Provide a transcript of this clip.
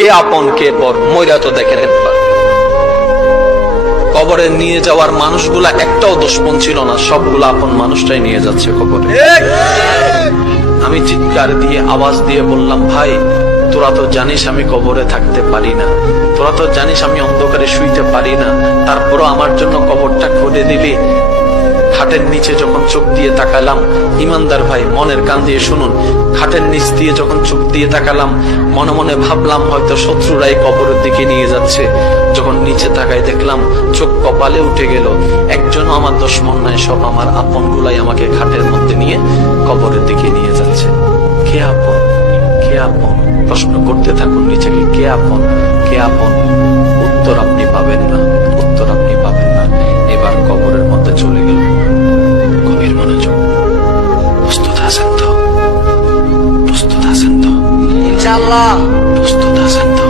কে আপন কে পর মইরা তো দেখেন একবার কবরে নিয়ে যাওয়ার মানুষগুলা একটাও দুশ্মন ছিল না, সবগুলা আপন মানুষটাই নিয়ে যাচ্ছে কবরে। আমি চিৎকার দিয়ে, আওয়াজ দিয়ে বললাম, ভাই, তোরা তো জানিস আমি কবরে থাকতে পারি না। তোরা তো জানিস আমি অন্ধকারে শুইতে পারি না। তারপরও আমার জন্য কবরটা খুঁড়ে দিলি। খাটের নিচে যখন চোখ দিয়ে তাকালাম, ইমানদার ভাই, মনের কান দিয়ে শুনুন। খাটের নিচ দিয়ে যখন চোখ দিয়ে তাকালাম, মনে মনে ভাবলাম হয়তো শত্রুরাই কবরের দিকে নিয়ে যাচ্ছে। যখন নিচে তাকাই দেখলাম, চোখ কপালে উঠে গেল, একজনও আমার দুশ্মন নাই, সব আমার আপন গুলাই আমাকে খাটের মধ্যে নিয়ে কবরের দিকে নিয়ে যাচ্ছে। কে আপন? কে আপন? প্রশ্ন করতে থাকুন নিজেকে কে আপন কে আপন? প্রস্তুত আছেন তো? ইনশাআল্লাহ। প্রস্তুত আছেন তো?